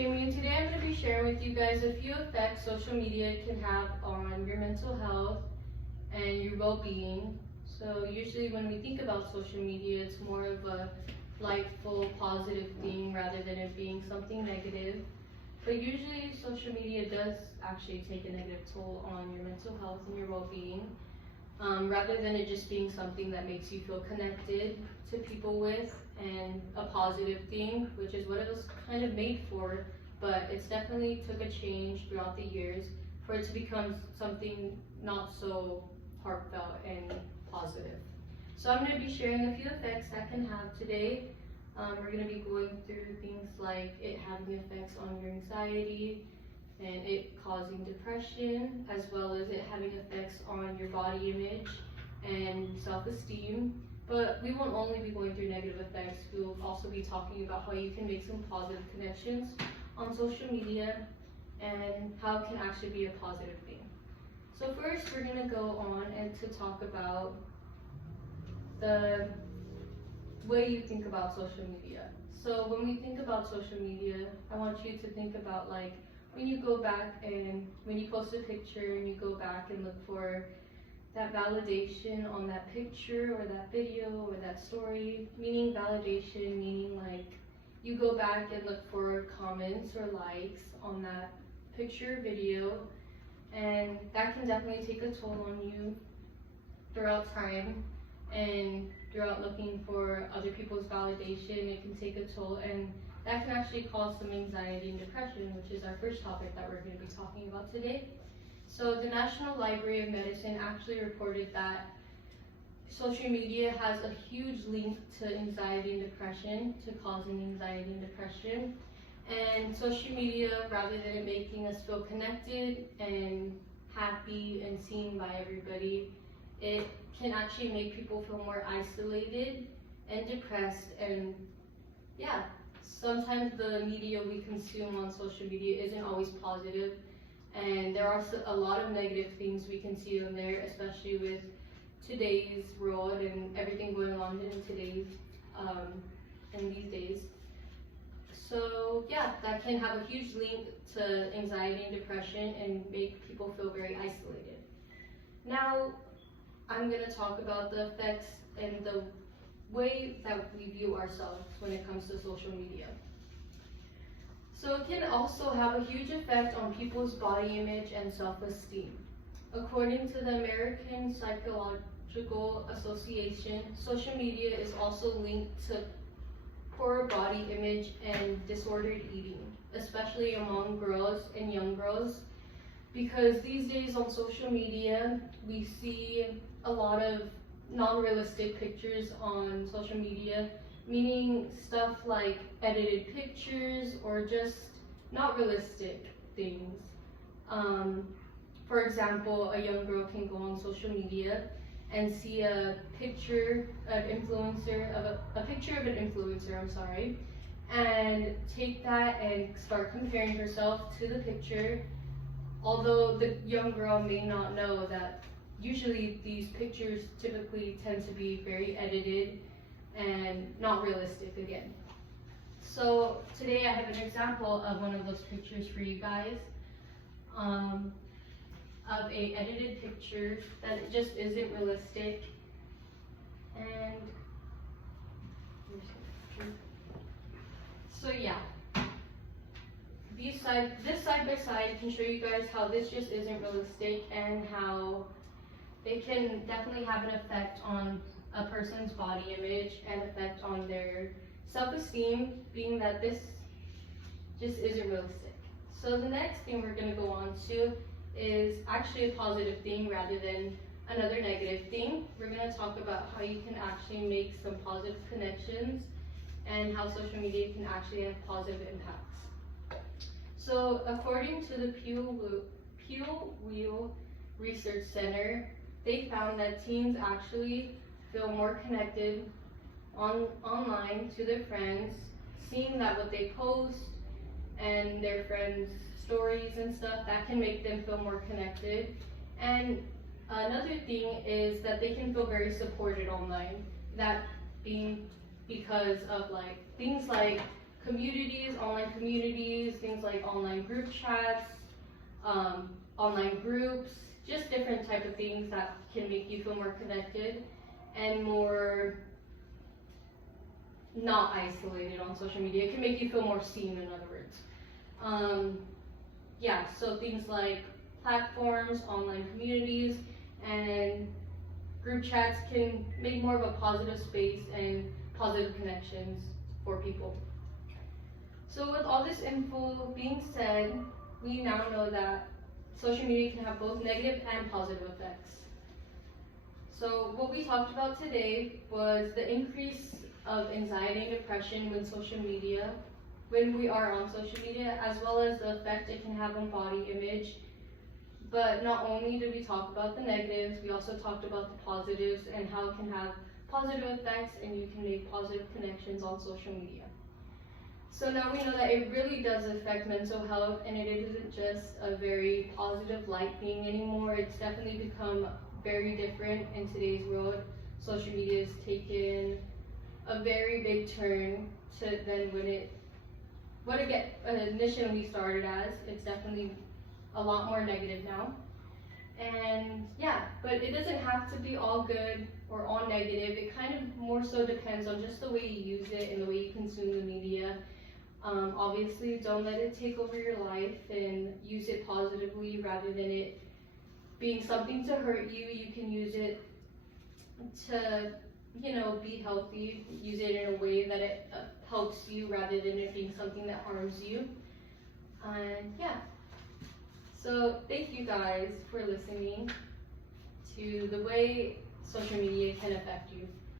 Jamie, and today I'm going to be sharing with you guys a few effects social media can have on your mental health and your well-being. So usually when we think about social media, it's more of a lightful, positive thing rather than it being something negative. But usually social media does actually take a negative toll on your mental health and your well-being, rather than it just being something that makes you feel connected to people with and a positive thing, which is what it was kind of made for. But it's definitely took a change throughout the years for it to become something not so heartfelt and positive. So I'm going to be sharing a few effects that can have today. We're going to be going through things like it having effects on your anxiety and it causing depression, as well as it having effects on your body image and self-esteem. But we won't only be going through negative effects, we will also be talking about how you can make some positive connections on social media and how it can actually be a positive thing. So first we're going to go on and to talk about the way you think about social media. So when we think about social media, I want you to think about like when you go back and when you post a picture and you go back and look for that validation on that picture or that video or that story, meaning validation, meaning like you go back and look for comments or likes on that picture or video, and that can definitely take a toll on you throughout time. And throughout looking for other people's validation, it can take a toll, and that can actually cause some anxiety and depression, which is our first topic that we're going to be talking about today. So the National Library of Medicine actually reported that social media has a huge link to anxiety and depression, to causing anxiety and depression. And social media, rather than it making us feel connected and happy and seen by everybody, it can actually make people feel more isolated and depressed. And yeah, sometimes the media we consume on social media isn't always positive, and there are a lot of negative things we can see on there, especially with today's world and everything going on in today's in these days. So yeah, that can have a huge link to anxiety and depression and make people feel very isolated. Now I'm going to talk about the effects and the way that we view ourselves when it comes to social media. So it can also have a huge effect on people's body image and self-esteem. According to the American Psychological Association, social media is also linked to poor body image and disordered eating, especially among girls and young girls, because these days on social media we see a lot of non-realistic pictures on social media, meaning stuff like edited pictures or just not realistic things. For example, a young girl can go on social media and see a picture of an influencer, and take that and start comparing herself to the picture, although the young girl may not know that usually these pictures typically tend to be very edited and not realistic again. So today I have an example of one of those pictures for you guys, of a edited picture that it just isn't realistic. And so yeah, this side by side can show you guys how this just isn't realistic and how it can definitely have an effect on a person's body image and effect on their self-esteem, being that this just isn't realistic. So the next thing we're going to go on to is actually a positive thing rather than another negative thing. We're going to talk about how you can actually make some positive connections and how social media can actually have positive impacts. So according to the Pew Wheel Research Center, they found that teens actually feel more connected online to their friends, seeing that what they post and their friends' stories and stuff, that can make them feel more connected. And another thing is that they can feel very supported online, that being because of like things like communities, online communities, things like online group chats, online groups, just different type of things that can make you feel more connected and more not isolated on social media. It can make you feel more seen, in other words. Yeah, so things like platforms, online communities, and group chats can make more of a positive space and positive connections for people. So with all this info being said, we now know that social media can have both negative and positive effects. So what we talked about today was the increase of anxiety and depression when we are on social media, as well as the effect it can have on body image. But not only did we talk about the negatives, we also talked about the positives and how it can have positive effects and you can make positive connections on social media. So now we know that it really does affect mental health, and it isn't just a very positive light thing anymore. It's definitely become very different in today's world. Social media has taken a very big turn to then what it initially started as. It's definitely a lot more negative now. And yeah, but it doesn't have to be all good or all negative. It kind of more so depends on just the way you use it and the way you consume the media. Obviously, don't let it take over your life and use it positively rather than it being something to hurt you. You can use it to, be healthy. Use it in a way that it helps you rather than it being something that harms you. And yeah. So thank you guys for listening to the way social media can affect you.